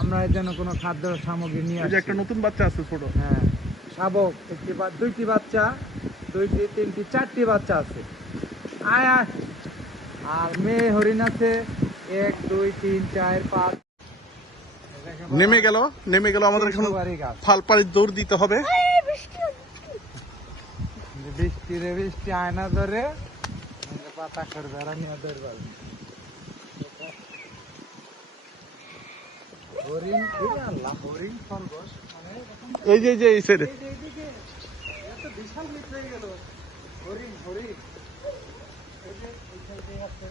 আমরা যেন কোনো খাদ্য সামগ্রী নিয়ে আসি। একটা নতুন বাচ্চা আছে ছোট। হ্যাঁ, শাবক দুইটি বাচ্চা, দুইটি তিনটি চারটি বাচ্চা আছে। আয় আয়। আর মেয়ে হরিণ আছে 1 2 3 4 5। নেমে গেল আমাদের এখন ফালপাড়ি দৌড় দিতে হবে। বৃষ্টি আয়না ধরে পাতা করবে আর নিয়ে ধরবে। হরিণ আল্লাহ হরিণ খরগোশ এই যে এই সাইডে এইদিকে এত বিশাল মিট হয়ে গেল। হরিণ হরিণ এই যে এই সাইডে আছে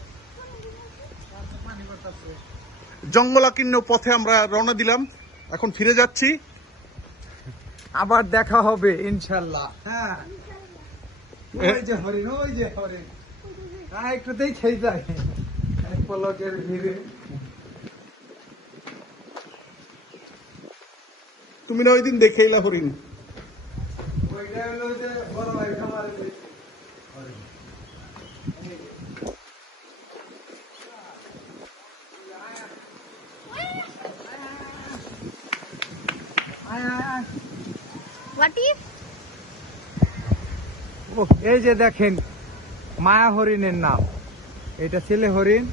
পানি পড়তেছে। জঙ্গলাকীর্ণ পথে আমরা রওনা দিলাম, এখন ফিরে যাচ্ছি। আবার দেখা হবে ইনশাল্লাহ। হ্যাঁ, ওই যে হরিণ একটু দেখেই যায় পলকের ভিড়ে। তুমি না ওই দিন দেখে এলা হরিণ। ওইটা হলো যে বড় ভাই খামারে যে এই যে দেখেন মায়া হরিণের নাম। এটা ছেলে হরিণ,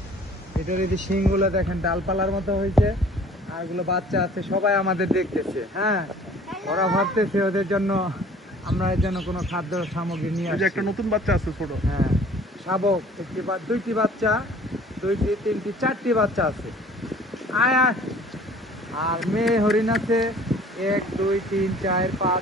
এটার এই যে শিংগুলো দেখেন ডালপালার মতো হয়েছে, আর এগুলো বাচ্চা আছে। সবাই আমাদের দেখতেছে। হ্যাঁ, ওরা ভাবতেছে ওদের জন্য আমরা যেন কোনো খাদ্য সামগ্রী নিয়ে আসি। একটা নতুন বাচ্চা আছে ছোট। হ্যাঁ, শাবক দুইটি বাচ্চা, দুইটি তিনটি চারটি বাচ্চা আছে। আয় আয়। আর মেয়ে হরিণ আছে 1 2 3 4 5।